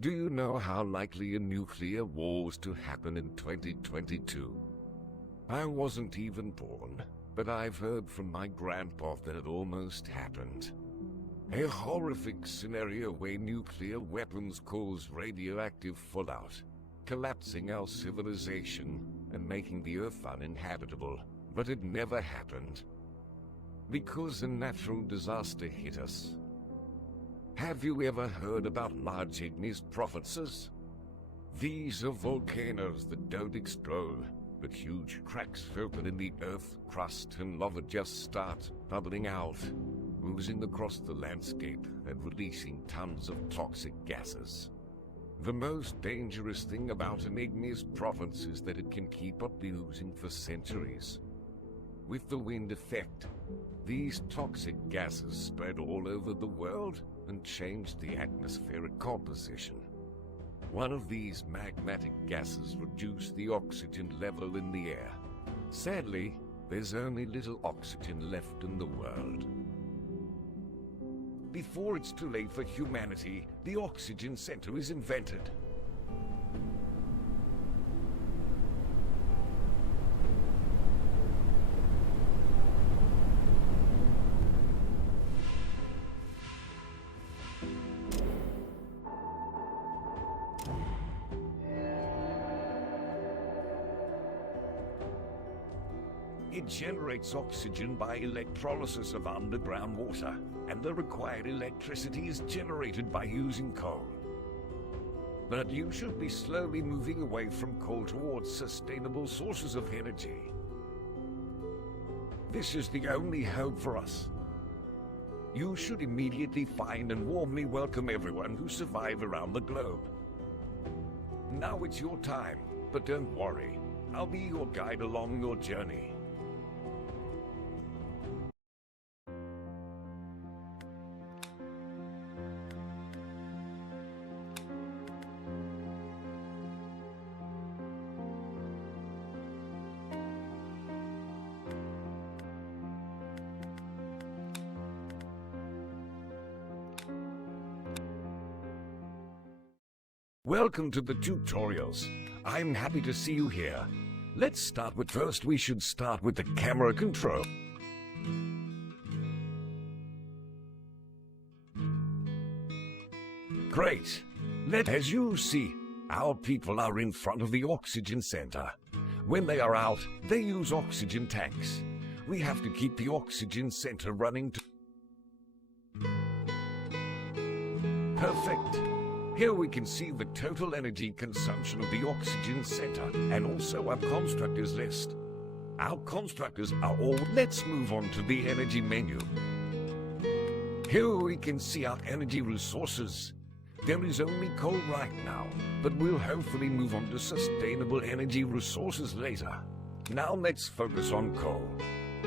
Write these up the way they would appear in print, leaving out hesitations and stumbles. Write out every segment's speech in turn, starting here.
Do you know how likely a nuclear war is to happen in 2022? I wasn't even born, but I've heard from my grandpa that it almost happened. A horrific scenario where nuclear weapons cause radioactive fallout, collapsing our civilization and making the Earth uninhabitable. But it never happened, because a natural disaster hit us. Have you ever heard about large igneous provinces? These are volcanoes that don't explode, but huge cracks open in the Earth crust and lava just starts bubbling out, oozing across the landscape and releasing tons of toxic gases. The most dangerous thing about an igneous province is that it can keep up the oozing for centuries. With the wind effect, these toxic gases spread all over the world and change the atmospheric composition. One of these magmatic gases reduced the oxygen level in the air. Sadly, there's only little oxygen left in the world. Before it's too late for humanity, the Oxygen Center is invented. It generates oxygen by electrolysis of underground water, and the required electricity is generated by using coal. But you should be slowly moving away from coal towards sustainable sources of energy. This is the only hope for us. You should immediately find and warmly welcome everyone who survived around the globe. Now it's your time, but don't worry. I'll be your guide along your journey. Welcome to the tutorials. I'm happy to see you here. Let's start with first we should start with the camera control. Great. As you see, our people are in front of the Oxygen Center. When they are out, they use oxygen tanks. We have to keep the Oxygen Center running to... Perfect. Here we can see the total energy consumption of the Oxygen Center and also our constructors list. Our constructors are all... Let's move on to the energy menu. Here we can see our energy resources. There is only coal right now, but we'll hopefully move on to sustainable energy resources later. Now let's focus on coal.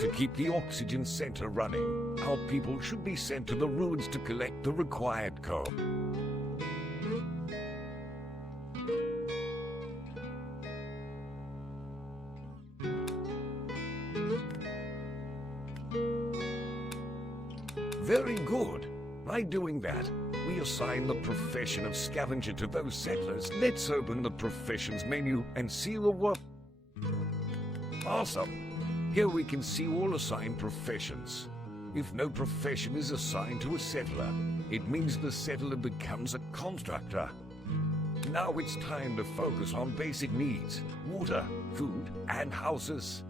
To keep the Oxygen Center running, our people should be sent to the ruins to collect the required coal. Very good. By doing that, we assign the profession of scavenger to those settlers. Let's open the professions menu and see the work. Awesome. Here we can see all assigned professions. If no profession is assigned to a settler, it means the settler becomes a constructor. Now it's time to focus on basic needs: water, food, and houses.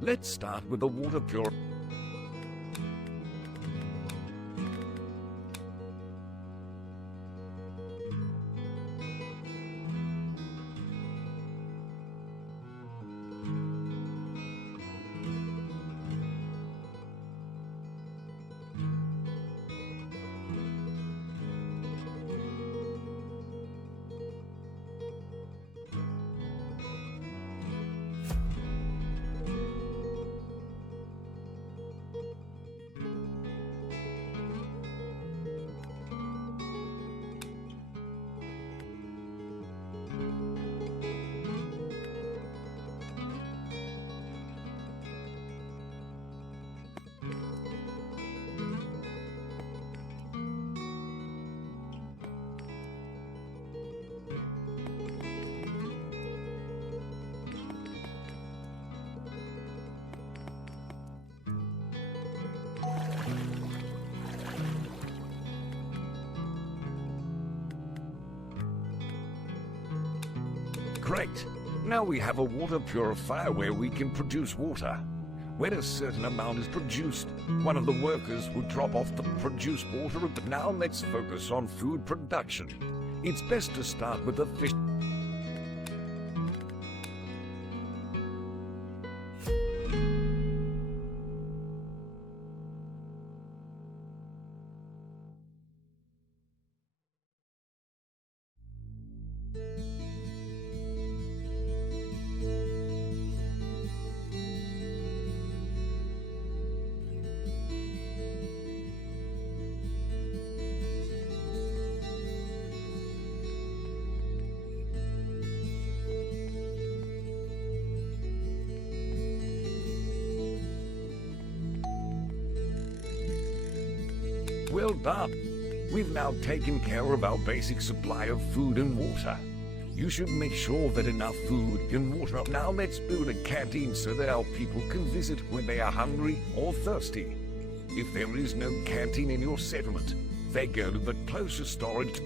Let's start with the water purifier. Great. Now we have a water purifier where we can produce water. When a certain amount is produced, one of the workers will drop off the produced water. Now let's focus on food production. It's best to start with the fish. Well done. We've now taken care of our basic supply of food and water. You should make sure that enough food and water. Now let's build a canteen so that our people can visit when they are hungry or thirsty. If there is no canteen in your settlement, they go to the closest storage.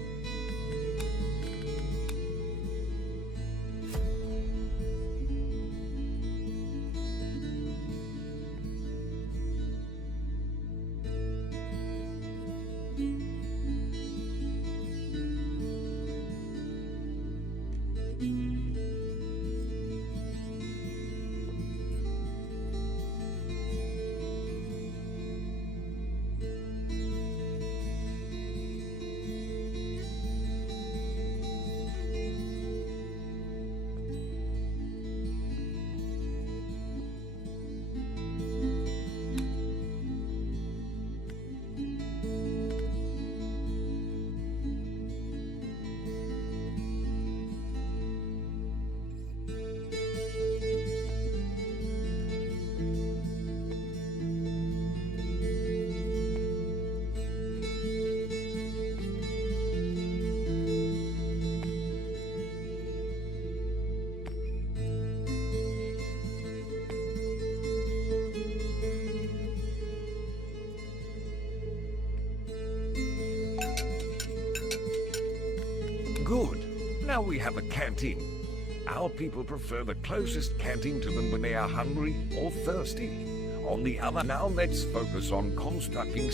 Good. Now we have a canteen. Our people prefer the closest canteen to them when they are hungry or thirsty. On the other, now let's focus on constructing.